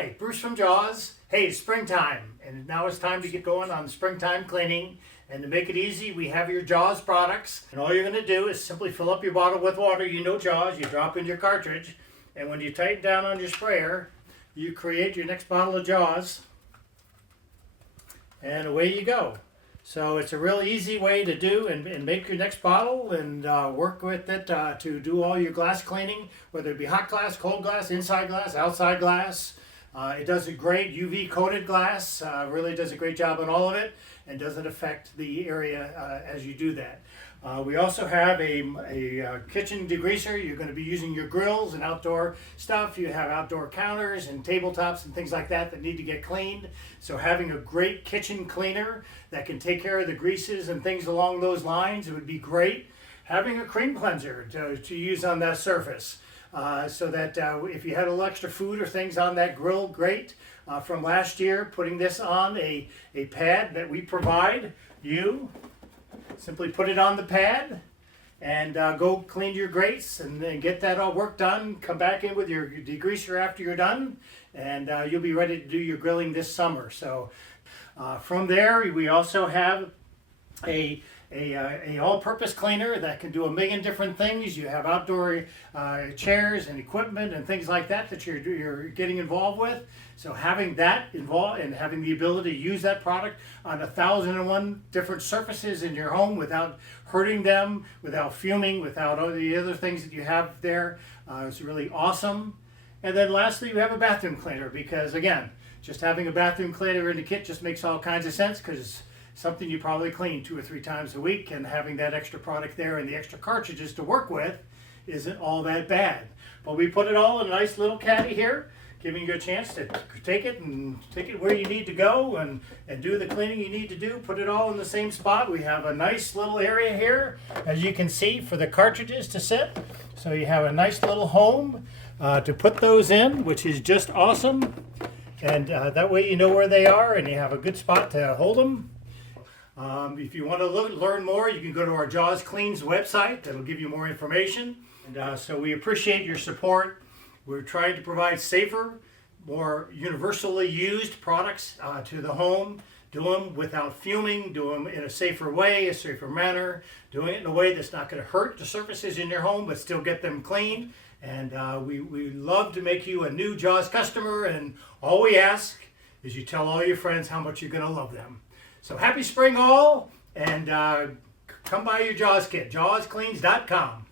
Hi, Bruce from JAWS. Hey, it's springtime, and now it's time to get going on springtime cleaning. And to make it easy, we have your JAWS products. And all you're going to do is simply fill up your bottle with water. You know JAWS, you drop in your cartridge, and when you tighten down on your sprayer, you create your next bottle of JAWS, and away you go. So it's a real easy way to do and make your next bottle and work with it to do all your glass cleaning, whether it be hot glass, cold glass, inside glass, outside glass. It does a great UV coated glass, really does a great job on all of it and doesn't affect the area as you do that. We also have a kitchen degreaser. You're going to be using your grills and outdoor stuff. You have outdoor counters and tabletops and things like that that need to get cleaned. So having a great kitchen cleaner that can take care of the greases and things along those lines would be great. Having a cream cleanser to use on that surface. So that if you had a little extra food or things on that grill, great. From last year, putting this on a pad that we provide you. Simply put it on the pad and go clean your grates and then get that all work done. Come back in with your degreaser after you're done, and you'll be ready to do your grilling this summer. So from there, we also have a all-purpose cleaner that can do a million different things. You have outdoor chairs and equipment and things like that that you're getting involved with. So having that involved and having the ability to use that product on 1,001 different surfaces in your home without hurting them, without fuming, without all the other things that you have there is really awesome. And then lastly, you have a bathroom cleaner, because again, just having a bathroom cleaner in the kit just makes all kinds of sense, because something you probably clean 2 or 3 times a week, and having that extra product there and the extra cartridges to work with isn't all that bad. But we put it all in a nice little caddy here, giving you a chance to take it where you need to go and do the cleaning you need to do. Put it all in the same spot. We have a nice little area here, as you can see, for the cartridges to sit. So you have a nice little home to put those in, which is just awesome. And that way you know where they are and you have a good spot to hold them. If you want to learn more, you can go to our JAWS Cleans website. That'll give you more information. And so we appreciate your support. We're trying to provide safer, more universally used products to the home. Do them without fuming, do them in a safer way, a safer manner, doing it in a way that's not going to hurt the surfaces in your home, but still get them clean. And we love to make you a new JAWS customer, and all we ask is you tell all your friends how much you're going to love them. So happy spring all, and come by your JAWS kit, jawscleans.com.